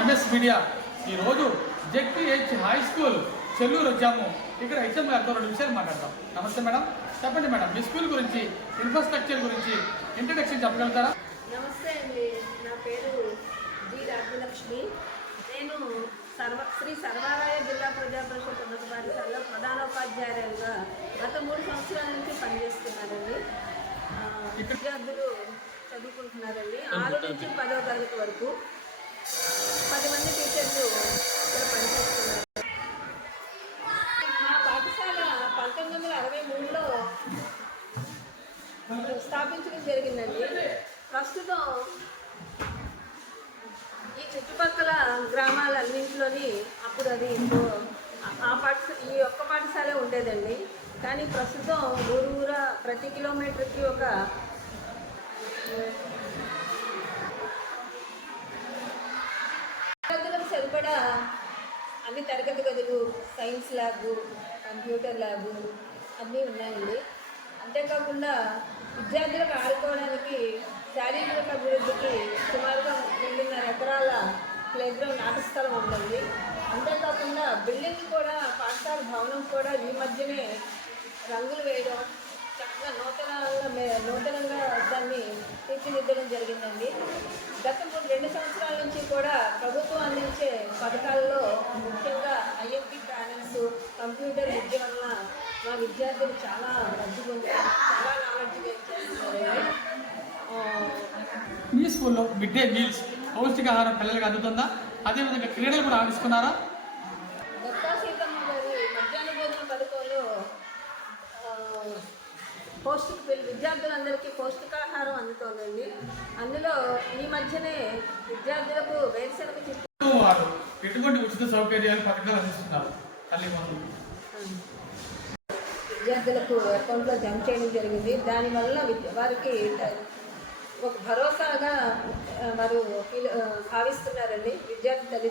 MS media ఈరోజు ZPH high school Chelluru వచ్చాము. ఇక్కడ హెచ్ఎం గారితో 2 విషయాలు మాట్లాడతాం. నమస్తే మేడం, చెప్పండి మేడం, మీ స్కూల్ గురించి, ఇన్ఫ్రాస్ట్రక్చర్ గురించి ఇంట్రడక్షన్ చెప్పగలుగుతారా? నమస్తే అండి, నా పేరు జి రాజ్యలక్ష్మి. నేను శ్రీ సర్వారాయ జిల్లా ప్రజా పరిషత్ ఉన్నత పాఠశాలలో ప్రధానోపాధ్యాయులుగా గత 3 సంవత్సరాల నుంచి పనిచేస్తున్నానండి. విద్యార్థులు చదువుకుంటున్నారండి. 6 నుంచి 10వ తరగతి వరకు 10 మంది టీచర్లు ఇక్కడ పనిచేస్తున్నారు. మా పాఠశాల 1963లో స్థాపించడం జరిగిందండి. ప్రస్తుతం ఈ చుట్టుపక్కల గ్రామాలన్నింటిలోని అప్పుడు అది ఈ ఒక్క పాఠశాల ఉండేదండి. కానీ ప్రస్తుతం ఊరూర ప్రతి కిలోమీటర్కి ఒక విద్యార్థులకు సరిపడా అన్ని తరగతి గదులు, సైన్స్ ల్యాబు, కంప్యూటర్ ల్యాబు అన్నీ ఉన్నాయండి. అంతేకాకుండా విద్యార్థులకు ఆడుకోవడానికి, శారీరక అభివృద్ధికి సుమారుగా 2.5 ఎకరాల ప్లేగ్రౌండ్ ఆట స్థలం ఉంటుంది. అంతేకాకుండా బిల్డింగ్ కూడా, పాఠశాల భవనం కూడా ఈ మధ్యనే రంగులు వేయడం, చక్కగా నూతనంగా దాన్ని తీర్చిదిద్దడం జరిగిందండి. గత 2 సంవత్సరాల నుంచి కూడా ప్రభుత్వం అందించే పథకాల్లో ముఖ్యంగా ఐఎంపీ ప్యానల్స్, కంప్యూటర్ విద్య వలన మా విద్యార్థులు చాలా లబ్ధి పొందుతారు, చాలా నాలెడ్జ్ గెయిన్ చేస్తున్నారు. మీ స్కూల్లో మిడ్ డే మీల్స్, పౌష్టికాహారం పిల్లలకు అందుతుందా? అదేవిధంగా క్రీడలు కూడా ఆడిస్తున్నారా? దత్తా సీతమ్మ గారి మధ్యాహ్న భోజన పథకంలో విద్యార్థులందరికీ పౌష్టికాహారం అందుతోందండి. అందులో ఈ మధ్యనే విద్యార్థులకు వేరుశనగ చిప్పు వారు ఎటువంటి ఉచిత సౌకర్యాలు, పథకాలు అందిస్తున్నారు? విద్యార్థులకు అకౌంట్లో జమ చేయడం జరిగింది. దానివల్ల వారికి ఒక భరోసాగా వారు భావిస్తున్నారండి. విద్యార్థి తల్లిదండ్రులు